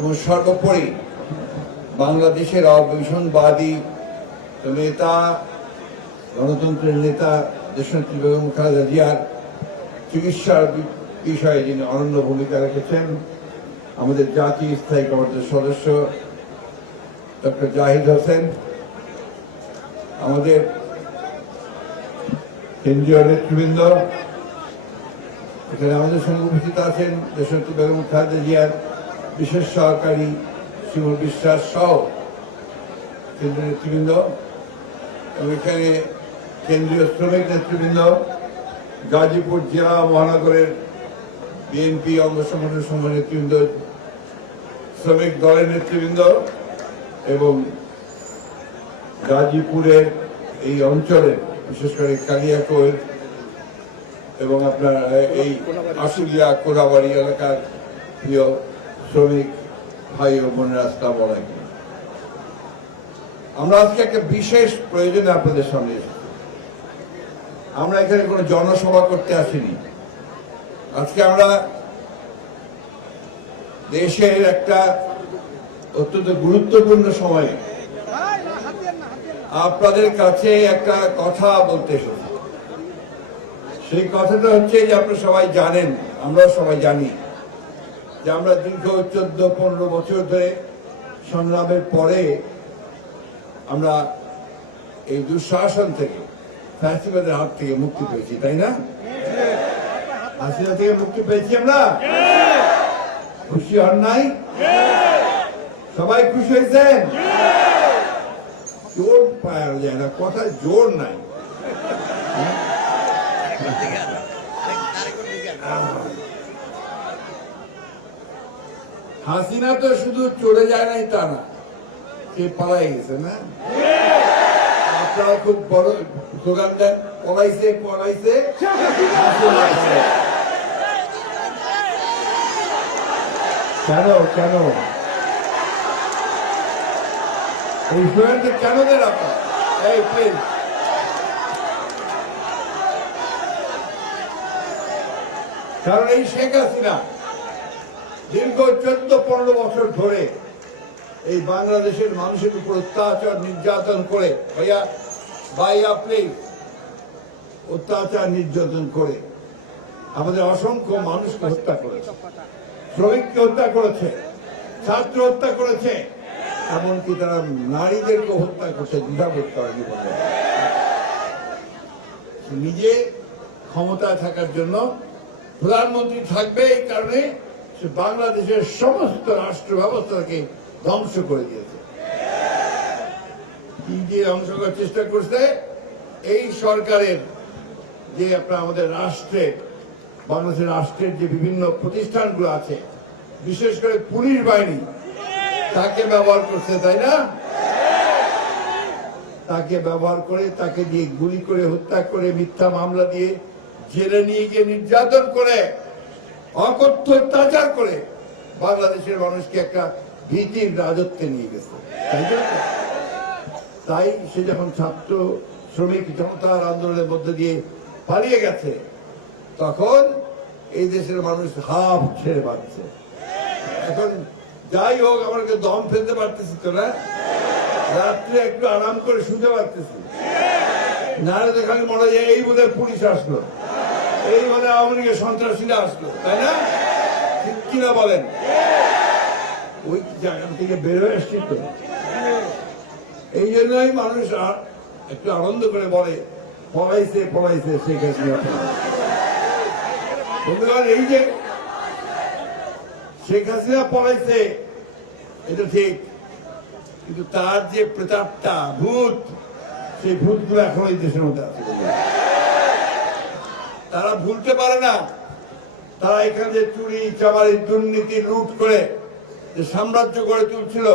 এবং সর্বোপরি বাংলাদেশের অবৈষণবাদী নেতা, গণতন্ত্রের নেতা দেশনেত্রী বেগম খালেদা জিয়ার চিকিৎসার বিষয়ে যিনি অনন্য ভূমিকা রেখেছেন, আমাদের জাতীয় স্থায়ী কমিটির সদস্য ডক্টর জাহিদ হোসেন, আমাদের কেন্দ্রীয় নেতৃবৃন্দ, এখানে আমাদের সঙ্গে উপস্থিত আছেন দেশনেত্রী বেগম খালেদা জিয়ার বিশেষ সহকারী শিমুল বিশ্বাস সহ কেন্দ্রীয় নেতৃবৃন্দ, এবং এখানে কেন্দ্রীয় শ্রমিক নেতৃবৃন্দ, গাজীপুর জেলা মহানগরের বিএনপি অঙ্গ সংগঠনের সমূহ নেতৃবৃন্দ, শ্রমিক দলের নেতৃবৃন্দ এবং গাজীপুরের এই অঞ্চলের বিশেষ করে কালিয়াকৈর এবং আপনার এই আশুলিয়া কোরাবাড়ি এলাকার প্রিয় শ্রমিক ভাই ও বোনেরা, আসসালামু আলাইকুম। আমরা আজকে একটা বিশেষ প্রয়োজনে আপনাদের সামনে এসেছি। আমরা এখানে কোনো জনসভা করতে আসিনি। আজকে আমরা দেশের একটা অত্যন্ত গুরুত্বপূর্ণ সময়ে আপনাদের কাছে একটা কথা বলতে এসেছি। সেই কথাটা হচ্ছে যে আপনারা সবাই জানেন, আমরা সবাই জানি যে আমরা দীর্ঘ 14-15 বছর ধরে সংগ্রামের পরে আমরা এই দুঃশাসন থেকে, ফ্যাসিবাদের হাত থেকে মুক্তি পেয়েছি, তাই না? হাসিনা থেকে মুক্তি পেয়েছি আমরা। খুশি হন নাই? সবাই খুশি হয়েছেন? জোর পাওয়া যায় না, কথায় জোর নাই। হাসিনা তো শুধু চলে যায় নাই তা না, সে পালাই গেছে না? আপনারা খুব বড় স্লোগান দেন, পলাইছে পলাইছে। কেন কেন এই স্লোগানটা কেন দেন আপনার? এই প্লিজ, কারণ এই শেখ হাসিনা দীর্ঘ 14-15 বছর ধরে এই বাংলাদেশের মানুষের উপর অত্যাচার নির্যাতন করে, অত্যাচার নির্যাতন করে আমাদের অসংখ্য মানুষকে হত্যা করেছে, শ্রমিককে হত্যা করেছে, ছাত্র হত্যা করেছে, এমনকি তারা নারীদেরকে হত্যা করছে, দ্বিধাবোধ করেনি। নিজে ক্ষমতায় থাকার জন্য প্রধানমন্ত্রী থাকবে, এই কারণে সে বাংলাদেশের সমস্ত রাষ্ট্র ব্যবস্থাকে ধ্বংস করে দিয়েছে। কি দিয়ে ধ্বংস করার চেষ্টা করছে? এই সরকারের যে আপনার আমাদের রাষ্ট্রের, বাংলাদেশের রাষ্ট্রের যে বিভিন্ন প্রতিষ্ঠানগুলো আছে, বিশেষ করে পুলিশ বাহিনী, তাকে ব্যবহার করছে, তাই না? তাকে ব্যবহার করে, তাকে দিয়ে গুলি করে হত্যা করে, মিথ্যা মামলা দিয়ে জেলে নিয়ে গিয়ে নির্যাতন করে, অকথ্য অত্যাচার করে বাংলাদেশের মানুষকে একটা ভীতির রাজত্বে নিয়ে গেছে, তাই না? তাই সে যখন ছাত্র শ্রমিক জনতার আন্দোলনের মধ্যে দিয়ে পালিয়ে গেছে, তখন এই দেশের মানুষ হাফ ছেড়ে পাচ্ছে। এখন যাই হোক, আমাকে দম ফেলতে পারতেছি তো না, রাত্রে একটু আরাম করে শুতে পারতেছি না, তো খালি মনে হয় এই বোধহয় পুলিশ আসলো, এই মানে আওয়ামী লীগের সন্ত্রাসীরা আসলো, তাই না? ঠিক কিনা বলেন? ওই জায়গা থেকে বের হয়ে আসছি তো, এই জন্যই মানুষ একটু আনন্দ করে বলে পলাইছে পলাইছে শেখ হাসিনা। বন্ধুগণ, এই যে শেখ হাসিনা পলাইছে এটা ঠিক, কিন্তু তার যে প্রতাপটা, ভূত, সেই ভূতগুলো এখন এই দেশের মধ্যে আছে। তারা ভুলতে পারে না, তারা এখানে যে চুরি চামারি দুর্নীতি লুট করে যে সাম্রাজ্য গড়ে তুলছিল,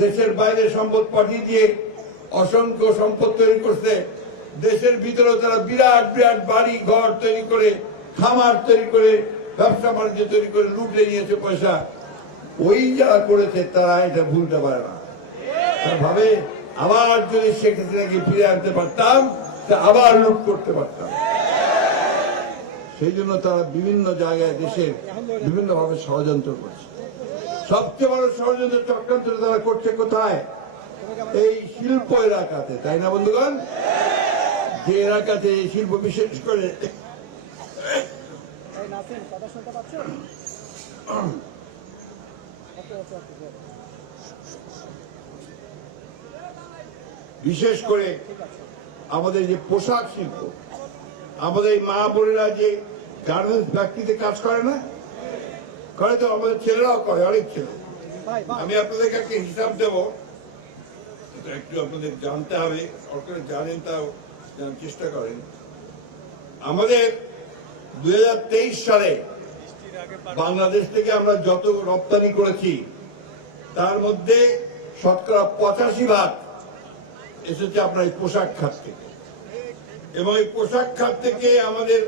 দেশের বাইরে সম্পদ পাঠিয়ে দিয়ে অসংখ্য সম্পদ তৈরি করছে, দেশের ভিতরে তারা বিরাট বিরাট বাড়ি ঘর তৈরি করে, খামার তৈরি করে, ব্যবসা বাণিজ্য তৈরি করে লুটে নিয়েছে পয়সা। ওই যারা করেছে তারা এটা ভুলতে পারে না। তারা ভাবে আবার যদি শেখ হাসিনাকে ফিরে আনতে পারতাম, তা আবার লুট করতে পারতাম। সেই জন্য তারা বিভিন্ন জায়গায় দেশের বিভিন্নভাবে ষড়যন্ত্র করছে। সবচেয়ে বড় ষড়যন্ত্র চক্রান্ত তারা করছে কোথায়? এই শিল্প এলাকাতে, তাই না বন্ধুগণ? যে এলাকাতে এই শিল্প বিশেষ করে বিশেষ করে আমাদের যে পোশাক শিল্প, আমাদের এই মা বোনেরা যে গার্মেন্টস ফ্যাক্টরিতে কাজ করে না, করে তো আমাদের ছেলেরাও করে, অনেক ছেলে। আমি আপনাদের কাছে হিসাব দেব, একটু আপনাদের জানতে হবে, সরকার জানেন তাও জানার চেষ্টা করেন। আমাদের 2023 সালে বাংলাদেশ থেকে আমরা যত রপ্তানি করেছি তার মধ্যে শতকরা 85% এসেছে আপনার এই পোশাক খাত থেকে, এবং এই পোশাক খাত থেকে আমাদের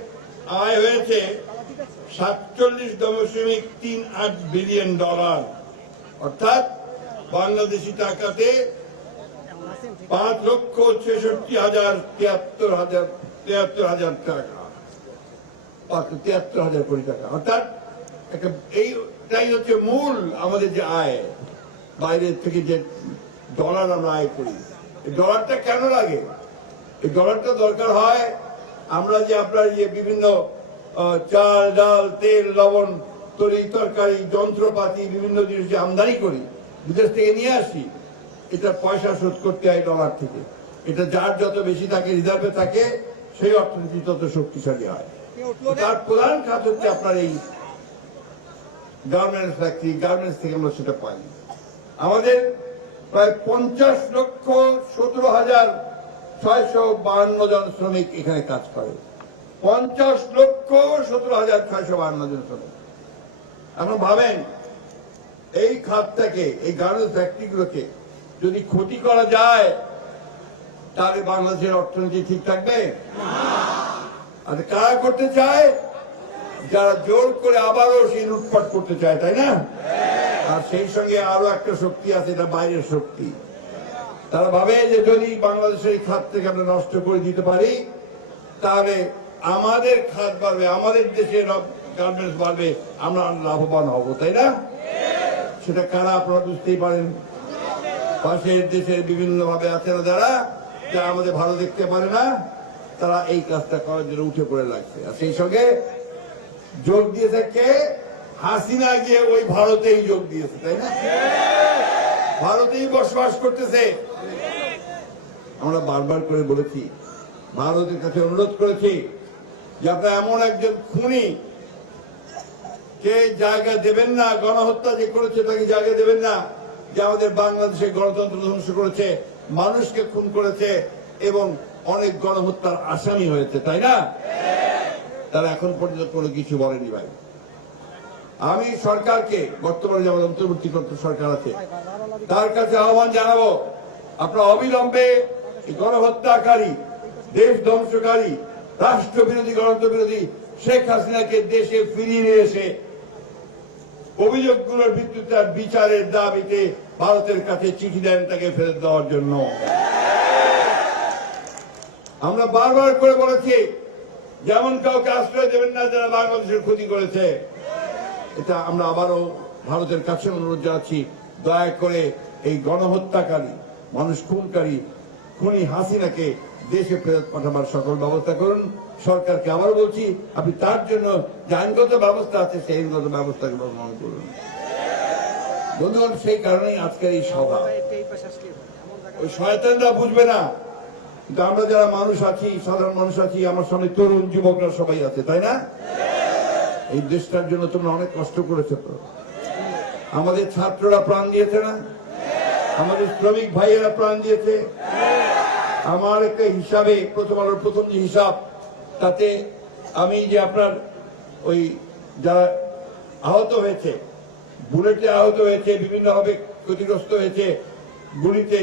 আয় হয়েছে $47.38 বিলিয়ন, অর্থাৎ বাংলাদেশি টাকাতে 5,66,73,000 টাকা, 73,000 কোটি টাকা। অর্থাৎ এইটাই হচ্ছে মূল আমাদের যে আয়, বাইরের থেকে যে ডলার আমরা আয় করি। এই ডলারটা কেন লাগে? এই ডলারটা দরকার হয় আমরা যে আপনার বিভিন্ন চাল, ডাল, তেল, লবণ, তরি তরকারি, যন্ত্রপাতি, বিভিন্ন জিনিস যে আমদানি করি, বিদেশ থেকে নিয়ে আসি, এটা পয়সা শোধ করতে হয় ডলার থেকে। এটা যার যত বেশি থাকে, রিজার্ভে থাকে, সেই অর্থনীতি তত শক্তিশালী হয়। তার প্রধান কাজ হচ্ছে আপনার এই গার্মেন্টস ফ্যাক্টরি, গার্মেন্টস থেকে আমরা সেটা পাই। আমাদের প্রায় 50,17,652 জন শ্রমিক এখানে কাজ করে। 50,17,652 জন শ্রমিক। এখন ভাবেন, এই খাতটাকে, এই গার্মেন্টস ফ্যাক্টরিগুলোকে যদি ক্ষতি করা যায়, তাহলে বাংলাদেশের অর্থনীতি ঠিক থাকবে? আর কারা করতে চায়? যারা জোর করে আবারও সেই লুটপাট করতে চায়, তাই না? আর সেই সঙ্গে আরো একটা শক্তি আছে, এটা বাইরের শক্তি। তারা ভাবে যে যদি বাংলাদেশের এই খাত থেকে আমরা নষ্ট করে দিতে পারি, তাহলে আমাদের খাত বাড়বে, আমাদের দেশের গার্মেন্টস বাড়বে, আমরা লাভবান হব, তাই না? সেটা কারা আপনারা বুঝতেই পারেন। পাশের দেশের বিভিন্ন ভাবে আছে না যারা আমাদের ভালো দেখতে পারে না, তারা এই কাজটা করার জন্য উঠে পড়ে লাগছে। আর সেই সঙ্গে যোগ দিয়েছে কে? হাসিনা গিয়ে ওই ভারতেই যোগ দিয়েছে, তাই না? ভারতেই বসবাস করতেছে। আমরা বারবার করে বলেছি, ভারতের কাছে অনুরোধ করেছি যে আপনারা এমন একজন খুনি কে জায়গা দেবেন না, গণহত্যা যে করেছে তাকে জায়গা দেবেন না, যে আমাদের বাংলাদেশের গণতন্ত্র ধ্বংস করেছে, মানুষকে খুন করেছে এবং অনেক গণহত্যার আসামি হয়েছে, তাই না? তারা এখন পর্যন্ত কোনো কিছু বলেনি। ভাই, আমি সরকারকে, বর্তমানে যেমন অন্তর্বর্তীকালীন সরকার আছে, তার কাছে আহ্বান জানাবো, আপনারা অবিলম্বে গণহত্যাকারী, দেশ ধ্বংসকারী, রাষ্ট্রবিরোধী, গণতন্ত্র বিরোধী শেখ হাসিনাকে দেশে ফিরিয়ে নিয়ে এসে অভিযোগগুলোর ভিত্তিতে বিচারের দাবিতে ভারতের কাছে চিঠি দেন তাকে ফেরত দেওয়ার জন্য। আমরা বারবার করে বলেছি, যেমন কাউকে আশ্রয় দেবেন না যারা বাংলাদেশের ক্ষতি করেছে। এটা আমরা আবারও ভারতের কাছে অনুরোধ জানাচ্ছি, দয়া করে এই গণহত্যাকারী, মানুষ খুনকারী, খুনি হাসিনাকে দেশে ফেরত পাঠাবার সকল ব্যবস্থা করুন। সরকারকে আবার বলছি, আপনি তার জন্য যে আইনগত ব্যবস্থা আছে সেই আইনগত ব্যবস্থাকে গ্রহণ করুন। বন্ধুগণ, সেই কারণেই আজকের এই সভা। ওই শয়তানরা বুঝবে না, কিন্তু আমরা যারা মানুষ আছি, সাধারণ মানুষ আছি, আমার সামনে তরুণ যুবকরা সবাই আছে, তাই না? এই দেশটার জন্য তোমরা অনেক কষ্ট করেছো তো। আমাদের ছাত্ররা প্রাণ দিয়েছে না? আমাদের শ্রমিক ভাইয়েরা প্রাণ দিয়েছে। আমার একটা হিসাবে, প্রথম আলোর প্রথম যে হিসাব, তাতে আমি যে আপনার ওই যারা আহত হয়েছে, বুলেটে আহত হয়েছে, বিভিন্নভাবে ক্ষতিগ্রস্ত হয়েছে, গুলিতে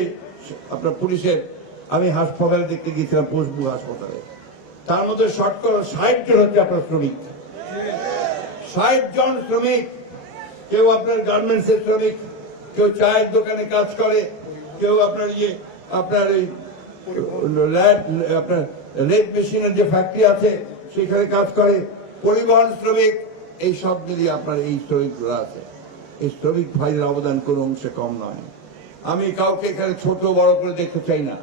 আপনার পুলিশের, আমি হাসপাতালে দেখতে গিয়েছিলাম, পোস্টবু হাসপাতালে। তার মধ্যে শতকরা 60 জন হচ্ছে আপনার শ্রমিক। 60 জন শ্রমিক। কেউ আপনার গার্মেন্টস এর শ্রমিক, কেউ চায়ের দোকানে কাজ করে, কেউ আপনার আপনার এই আপনার লেদ মেশিনের যে ফ্যাক্টরি আছে সেখানে কাজ করে, পরিবহন শ্রমিক, এই সব মিলিয়ে আপনার এই শ্রমিকগুলো আছে। এই শ্রমিক ভাইয়ের অবদান কোনো অংশে কম নয়। আমি কাউকে এখানে ছোট বড় করে দেখতে চাই না,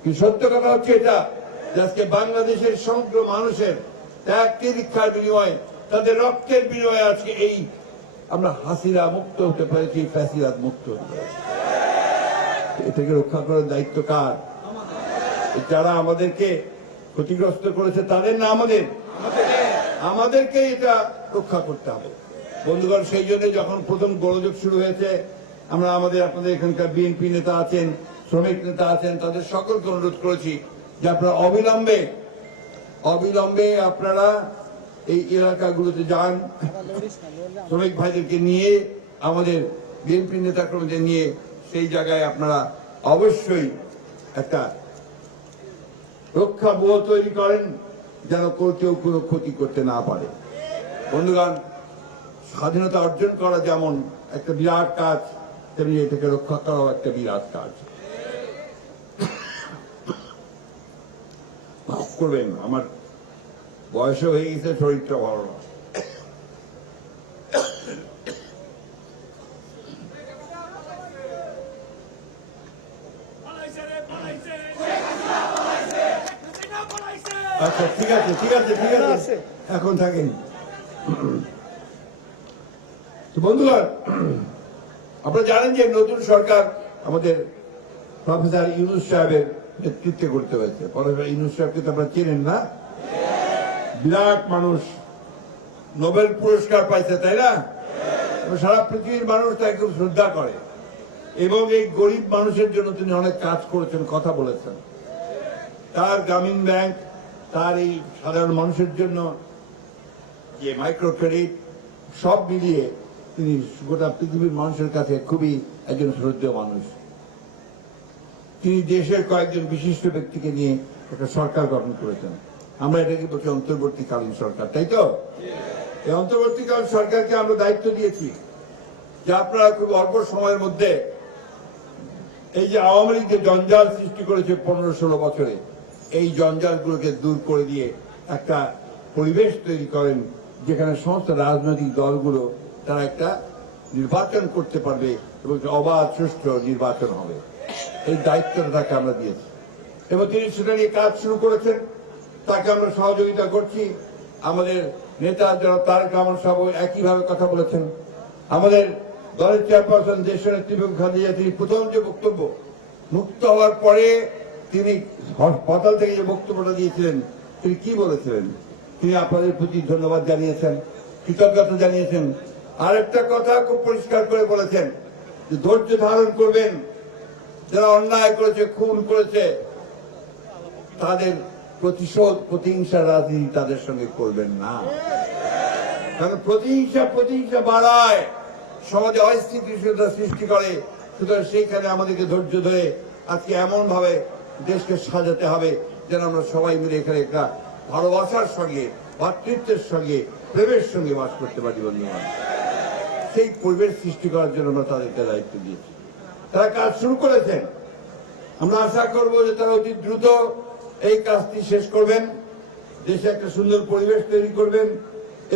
কিন্তু সত্য কথা হচ্ছে এটা যে আজকে বাংলাদেশের সমগ্র মানুষের ত্যাগ তিতিক্ষার বিনিময়ে, তাদের রক্তের বিনিময়ে আজকে এই আমরা হাসিনা মুক্ত হতে পেরেছি, ফ্যাসিবাদ মুক্ত হতে পেরেছি। এটাকে রক্ষা করার দায়িত্ব কার? যারা আমাদেরকে ক্ষতিগ্রস্ত করেছে তাদের না আমাদের? আমাদেরকে এটা রক্ষা করতে হবে বন্ধুগণ। সেই জন্য যখন প্রথম গোলযোগ শুরু হয়েছে, আমরা আপনাদের এখানকার বিএনপি নেতা আছেন, শ্রমিক নেতা আছেন, তাদের সকলকে অনুরোধ করেছি যে আপনারা অবিলম্বে আপনারা এই এলাকাগুলোতে যান, শ্রমিক ভাইদেরকে নিয়ে, আমাদের বিএনপি নেতা কর্মীদের নিয়ে সেই জায়গায় আপনারা অবশ্যই একটা রক্ষা ব্যুহ তৈরি করেন, যেন কেউ কোনো ক্ষতি করতে না পারে। বন্ধুগণ, স্বাধীনতা অর্জন করা যেমন একটা বিরাট কাজ, তেমনি এটাকে রক্ষা করাও একটা বিরাট কাজ। মাফ করবেন, আমার বয়সও হয়ে গেছে, শরীরটা ভালো না। আচ্ছা, ঠিক আছে, এখন থাকেন। বন্ধুগণ, আপনারা জানেন যে নতুন সরকার আমাদের প্রফেসর ইউনূস সাহেবের নেতৃত্বে করতে হয়েছে। প্রফেসর ইউনূস সাহেবকে তো আপনারা চেনেন না? বিরাট মানুষ, নোবেল পুরস্কার পাইছে, তাই না? সারা পৃথিবীর মানুষ তাকে খুব শ্রদ্ধা করে এবং এই গরিব মানুষের জন্য তিনি অনেক কাজ করেছেন, কথা বলেছেন। তার গ্রামীণ ব্যাংক, তার এই সাধারণ মানুষের জন্য যে মাইক্রো ক্রেডিট, সব মিলিয়ে তিনি গোটা পৃথিবীর মানুষের কাছে খুবই একজন শ্রদ্ধেয় মানুষ। তিনি দেশের কয়েকজন বিশিষ্ট ব্যক্তিকে নিয়ে একটা সরকার গঠন করেছেন। আমরা এটাকে বলছি অন্তর্বর্তীকালীন সরকার, তাই তো? এই অন্তর্বর্তীকালীন সরকারকে আমরা দায়িত্ব দিয়েছি যে আপনারা খুব অল্প সময়ের মধ্যে এই যে আওয়ামী লীগ যে জঞ্জাল সৃষ্টি করেছে 15-16 বছরে, এই জঞ্জালগুলোকে দূর করে দিয়ে একটা পরিবেশ তৈরি করেন যেখানে সমস্ত রাজনৈতিক দলগুলো তারা একটা নির্বাচন করতে পারবে এবং অবাধ সুষ্ঠু নির্বাচন হবে। এই দায়িত্বটা তাকে আমরা দিয়েছি এবং তিনি সেটা নিয়ে কাজ শুরু করেছেন। তাকে আমরা সহযোগিতা করছি। আমাদের নেতা যারা তারেক রহমান সাহেব একইভাবে কথা বলেছেন। আমাদের দলের চেয়ারপারসন দেশনেত্রী বেগম খালেদা, তিনি প্রথম যে বক্তব্য, মুক্ত হওয়ার পরে তিনি হাসপাতাল থেকে যে বক্তব্যটা দিয়েছিলেন, তিনি কি বলেছিলেন? তিনি আপনাদের প্রতি ধন্যবাদ জানিয়েছেন, কৃতজ্ঞতা জানিয়েছেন। আরেকটা কথা খুব পরিষ্কার করে বলেছেন যে ধৈর্য ধারণ করবেন, যারা অন্যায় করেছে, খুন করেছে, তাদের প্রতিহিংসা রাজনীতি তাদের সঙ্গে করবেন না। কারণ প্রতিহিংসা বাড়ায়, সমাজে অস্থিতিশীলতা সৃষ্টি করে। সুতরাং সেইখানে আমাদেরকে ধৈর্য ধরে আজকে এমন ভাবে দেশকে সাজাতে হবে যেন আমরা সবাই মিলে এখানে একটা ভালোবাসার সঙ্গে, ভাতৃত্বের সঙ্গে, প্রেমের সঙ্গে বাস করতে পারি। বন্ধুগণ, সেই পরিবেশ সৃষ্টি করার জন্য আমরা তাদেরকে দায়িত্ব দিয়েছি। তারা কাজ শুরু করেছেন। আমরা আশা করব যে তারা অতি দ্রুত এই কাজটি শেষ করবেন, দেশে একটা সুন্দর পরিবেশ তৈরি করবেন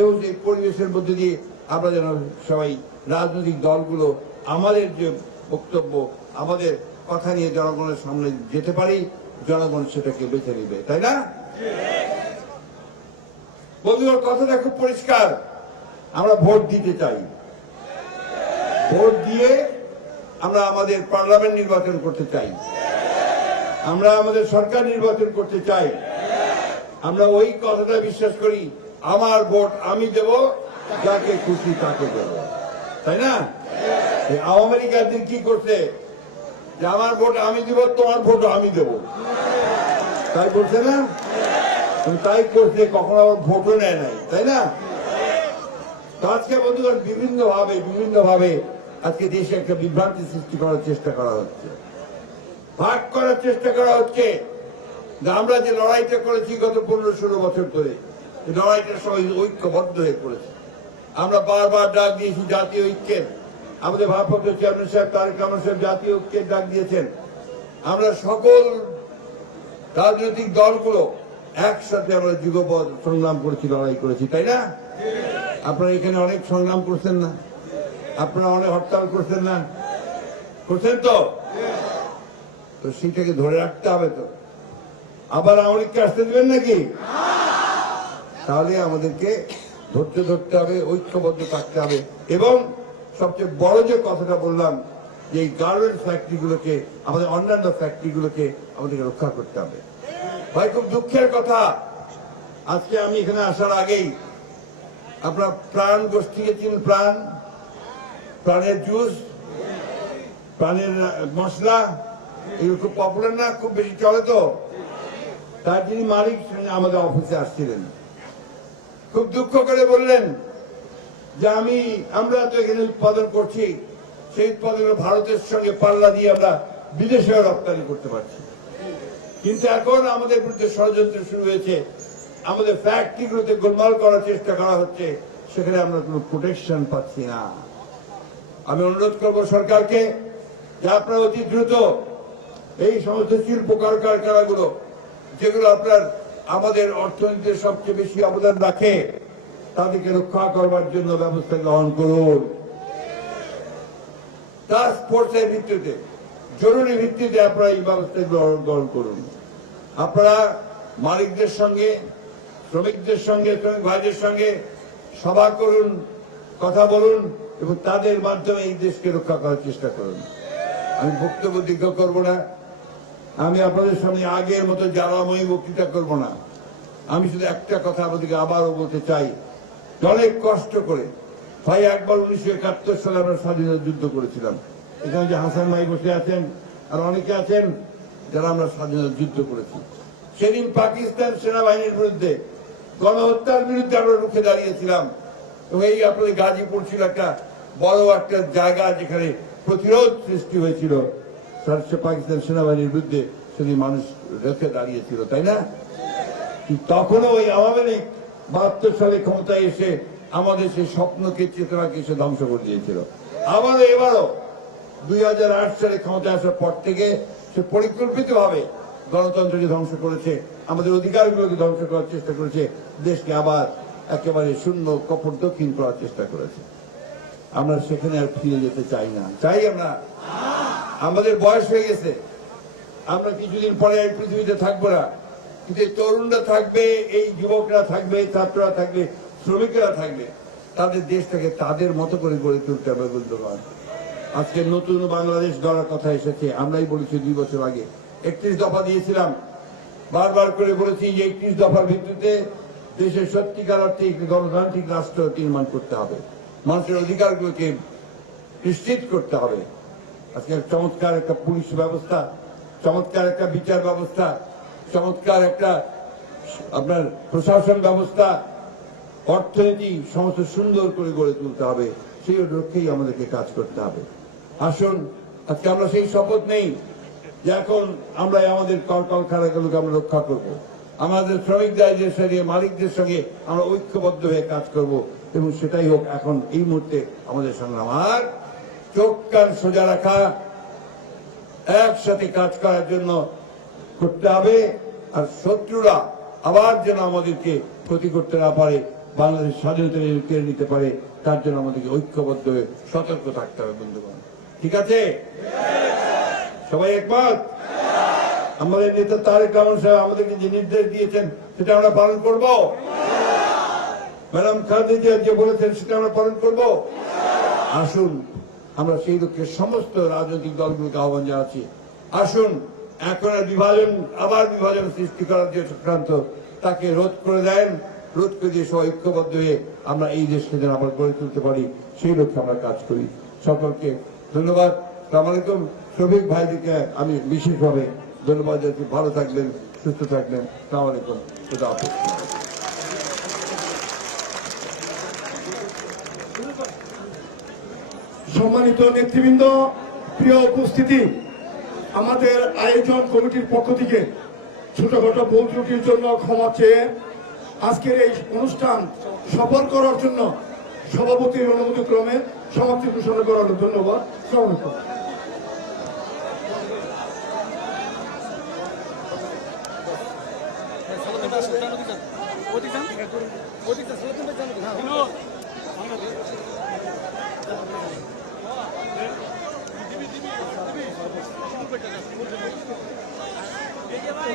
এবং এই পরিবেশের মধ্যে দিয়ে আমরা যেন সবাই রাজনৈতিক দলগুলো আমাদের যে বক্তব্য, আমাদের কথা নিয়ে জনগণের সামনে যেতে পারি, জনগণ সেটাকে বেছে নেবে, তাই না? বন্ধুগণ, কথাটা খুব পরিষ্কার। আমরা ভোট দিতে চাই, ভোট দিয়ে আমরা আমাদের পার্লামেন্ট নির্বাচন করতে চাই, আমরা আমাদের সরকার নির্বাচন করতে চাই। আমরা ওই কথাটা বিশ্বাস করি, আমার ভোট আমি দেব, যাকে খুশি তাকে দেব, তাই না? আওয়ামী লীগ একদিন কি করছে যে আমার ভোট আমি দিব, তোমার ভোট আমি দেব, তাই বলছে না? তাই করছে, কখনো আবার ভোটও নেয় নাই, তাই না? তো আজকে বন্ধুগণ, বিভিন্ন ভাবে আজকে দেশে একটা বিভ্রান্তি সৃষ্টি করার চেষ্টা করা হচ্ছে, ভাগ করার চেষ্টা করা হচ্ছে। আমরা যে লড়াইটা করেছি গত 15-16 বছর ধরে, লড়াইটা সবাই ঐক্যবদ্ধ হয়ে করেছে। আমরা বারবার ডাক দিয়েছি জাতীয় ঐক্যের। আমাদের ভারপ্রাপ্ত চেয়ারম্যান সাহেব তারেক রহমান সাহেব জাতীয় ঐক্যের ডাক দিয়েছেন। আমরা সকল রাজনৈতিক দলগুলো একসাথে আমরা যুগপৎ সংগ্রাম করেছি, লড়াই করেছি, তাই না? আপনারা এখানে অনেক সংগ্রাম করছেন না? আপনারা অনেক হরতাল করছেন না, করছেন তো? তো সেটাকে ধরে রাখতে হবে। তো আবার আওয়ামীকে আসতে দেবেন নাকি? তাহলে আমাদেরকে ধরতে হবে, ঐক্যবদ্ধ থাকতে হবে। এবং সবচেয়ে বড় যে কথাটা বললাম, যে এই গার্মেন্টস ফ্যাক্টরিগুলোকে, আমাদের অন্যান্য ফ্যাক্টরিগুলোকে আমাদেরকে রক্ষা করতে হবে। ভাই, খুব দুঃখের কথা, আজকে আমি এখানে আসার আগেই আপনার প্রাণ গোষ্ঠীকে চিন, প্রাণের জুস, প্রাণের মশলা, এগুলো খুব পপুলার না, খুব বেশি চলে। তো তার যিনি মালিক আমাদের অফিসে আসছিলেন, খুব দুঃখ করে বললেন যে আমরা তো এখানে উৎপাদন করছি, সেই উৎপাদন ভারতের সঙ্গে পাল্লা দিয়ে আমরা বিদেশেও রপ্তানি করতে পারছি, কিন্তু এখন আমাদের বিরুদ্ধে ষড়যন্ত্র শুরু হয়েছে, আমাদের ফ্যাক্টরিগুলোতে গোলমাল করার চেষ্টা করা হচ্ছে, সেখানে আমরা কোনো প্রোটেকশন পাচ্ছি না। আমি অনুরোধ করব সরকারকে যে আপনারা অতি দ্রুত এই সমস্ত শিল্প কারখানাগুলো, যেগুলো আপনার আমাদের অর্থনীতিতে সবচেয়ে বেশি অবদান রাখে, তাদেরকে রক্ষা করবার জন্য ব্যবস্থা গ্রহণ করুন। টাস্ক ফোর্সের ভিত্তিতে, জরুরি ভিত্তিতে আপনারা এই ব্যবস্থা গ্রহণ করুন। আপনারা মালিকদের সঙ্গে, শ্রমিকদের সঙ্গে, শ্রমিক ভাইদের সঙ্গে সভা করুন, কথা বলুন এবং তাদের মাধ্যমে এই দেশকে রক্ষা করার চেষ্টা করুন। আমি বক্তব্য দীর্ঘ করব না, আমি আপনাদের সামনে আগের মতো জ্বালাময়ী বক্তৃতা করব না। আমি শুধু একটা কথা আপনাদেরকে আবারও বলতে চাই, অনেক কষ্ট করে ভাই, একবার 1971 সালে আমরা স্বাধীনতা যুদ্ধ করেছিলাম। এখানে যে হাসান ভাই বসে আছেন আর অনেকে আছেন যারা আমরা স্বাধীনতা যুদ্ধ করেছি। সেদিন পাকিস্তান সেনাবাহিনীর বিরুদ্ধে, গণহত্যার বিরুদ্ধে আমরা রুখে দাঁড়িয়েছিলাম। এবং এই আপনাদের গাজীপুর ছিল একটা বড় একটা জায়গা যেখানে প্রতিরোধ সৃষ্টি হয়েছিল পাকিস্তান সেনাবাহিনীর বিরুদ্ধে, সেদিন মানুষ রুখে দাঁড়িয়েছিল, তাই না? তখনও ওই আওয়ামী লীগ 72 সালে ক্ষমতায় এসে আমাদের সেই স্বপ্নকে, চেতনাকে সে ধ্বংস করে দিয়েছিল। আবারও এবারও 2008 সালে ক্ষমতায় আসার পর থেকে সে পরিকল্পিতভাবে গণতন্ত্রকে ধ্বংস করেছে, আমাদের অধিকারগুলোকে ধ্বংস করার চেষ্টা করেছে, দেশকে আবার একেবারে শূন্য কপট দক্ষিণ করার চেষ্টা করেছে। আমরা সেখানে আর ফিরে যেতে চাই না। চাই আমরা? আমাদের বয়স হয়ে গেছে, আমরা কিছুদিন পরে এই পৃথিবীতে থাকবো না, কিন্তু এই তরুণরা থাকবে, এই যুবকরা থাকবে, ছাত্ররা থাকবে, শ্রমিকেরা থাকবে, তাদের দেশটাকে তাদের মতো করে গড়ে তুলতে হবে। বন্ধুগণ, আজকে নতুন বাংলাদেশ গড়ার কথা এসেছে। আমরাই বলেছি 2 বছর আগে 31 দফা দিয়েছিলাম, বারবার করে বলেছি যে 31 দফার ভিত্তিতে দেশের সত্যিকার অর্থে একটি গণতান্ত্রিক রাষ্ট্র নির্মাণ করতে হবে, মানুষের অধিকারগুলোকে নিশ্চিত করতে হবে। আজকে চমৎকার একটা পুলিশ ব্যবস্থা, চমৎকার একটা বিচার ব্যবস্থা, চমৎকার একটা আপনার প্রশাসন ব্যবস্থা, অর্থনীতি সমস্ত সুন্দর করে গড়ে তুলতে হবে। সেই লক্ষ্যেই আমাদেরকে কাজ করতে হবে। আসুন, আজকে আমরা সেই শপথ নেই যে এখন আমরা আমাদের কলকারখানাগুলোকে আমরা রক্ষা করব, আমাদের শ্রমিকদের সঙ্গে, মালিকদের সঙ্গে আমরা ঐক্যবদ্ধ হয়ে কাজ করব, এবং সেটাই হোক এখন এই মুহূর্তে আমাদের সংগ্রাম। আর চোখ কান সোজা রাখা, একসাথে কাজ করার জন্য করতে হবে। আর শত্রুরা আবার যেন আমাদেরকে ক্ষতি করতে না পারে, বাংলাদেশ স্বাধীনতা কেড়ে নিতে পারে, তার জন্য আমাদেরকে ঐক্যবদ্ধ হয়ে সতর্ক থাকতে হবে। বন্ধুগণ, ঠিক আছে? সবাই একমত? আমাদের নেতা তারেক রহমান সাহেব আমাদেরকে যে নির্দেশ দিয়েছেন সেটা আমরা পালন করব। ম্যাডাম খালেদা জিয়া যে বলেছেন সেটা আমরা পালন করব। আসুন, আমরা সেই লক্ষ্যে সমস্ত রাজনৈতিক দলগুলোকে আহ্বান জানাচ্ছি, আসুন এখন আবার বিভাজন সৃষ্টি করার যে চক্রান্ত, তাকে রোধ করে দেন, রোধ করে দিয়ে সবাই ঐক্যবদ্ধ হয়ে আমরা এই দেশকে যেন আবার গড়ে তুলতে পারি, সেই লক্ষ্যে আমরা কাজ করি। সকলকে ধন্যবাদ। আসসালামু আলাইকুম। শ্রমিক ভাইদেরকে আমি বিশেষভাবে ধন্যবাদ জানাচ্ছি। ভালো থাকবেন, সুস্থ থাকবেন। আসসালামু আলাইকুম। খুদা হাফেজ। সম্মানিত নেতৃবৃন্দ, প্রিয় উপস্থিতি, আমাদের আয়োজন কমিটির পক্ষ থেকে ছোটখাটো ভুল ত্রুটির জন্য ক্ষমা চেয়ে আজকের এই অনুষ্ঠান সফল করার জন্য সভাপতির অনুমতি ক্রমে সমাপ্তি ঘোষণা করার ধন্যবাদ। আসসালামু আলাইকুম। এই যে ভাই